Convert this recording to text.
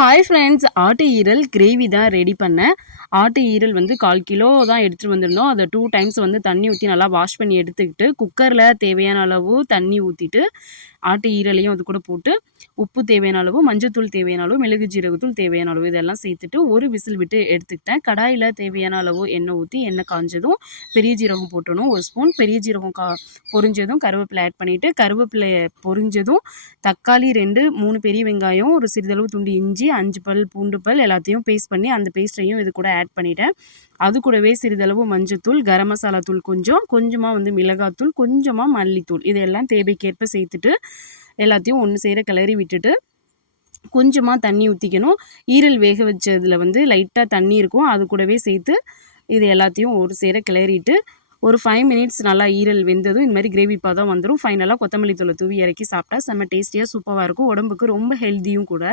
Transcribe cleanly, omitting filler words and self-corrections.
Hi friends, ஆட்டு ஈரல் gravy தான் ரெடி பண்ணேன். ஆட்டு ஈரல் வந்து 1/4 கிலோ தான் எடுத்துகிட்டு வந்திருந்தோம். அதை 2 டைம்ஸ் வந்து தண்ணி ஊற்றி நல்லா வாஷ் பண்ணி எடுத்துக்கிட்டு குக்கரில் தேவையான அளவு தண்ணி ஊற்றிட்டு ஆட்டு ஈரலையும் அது கூட போட்டு உப்பு தேவையான அளவு, மஞ்சத்தூள் தேவையான அளவு, மிளகு ஜீரகத்தூள் தேவையான அளவு இதெல்லாம் சேர்த்துட்டு ஒரு விசில் விட்டு எடுத்துக்கிட்டேன். கடாயில் தேவையான அளவு எண்ணெய் ஊற்றி எண்ணெய் காஞ்சதும் பெரிய ஜீரகம் போட்டணும் 1 ஸ்பூன். பெரிய ஜீரகம் பொரிஞ்சதும் கருவேப்பிலை ஆட் பண்ணிவிட்டு கருவேப்பிலை பொரிஞ்சதும் தக்காளி 2, 3 பெரிய வெங்காயம், ஒரு சிறிதளவு துண்டு இஞ்சி, 5 பல் பூண்டு பல் எல்லாத்தையும் பேஸ்ட் பண்ணி அந்த பேஸ்ட்டையும் இது கூட ஆட் பண்ணிட்டேன். அது கூடவே சிறிதளவு மஞ்சத்தூள், கரம் மசாலா தூள் கொஞ்சமாக வந்து மிளகாத்தூள், கொஞ்சமாக மல்லித்தூள் இதையெல்லாம் தேவைக்கேற்ப சேர்த்துட்டு எல்லாத்தையும் ஒன்று சேர கிளறி விட்டுட்டு கொஞ்சமாக தண்ணி ஊற்றிக்கணும். ஈரல் வேக வச்சதில் வந்து லைட்டாக தண்ணி இருக்கும், அது கூடவே சேர்த்து இது எல்லாத்தையும் ஒரு சேர கிளறிட்டு ஒரு 5 மினிட்ஸ் நல்லா ஈரல் வெந்ததும் இந்த மாதிரி கிரேவி பதம் வந்துடும். ஃபைனலாக கொத்தமல்லி தூளை தூவி இறக்கி சாப்பிட்டா செம்ம டேஸ்டியாக சூப்பராக இருக்கும். உடம்புக்கு ரொம்ப ஹெல்த்தியும் கூட.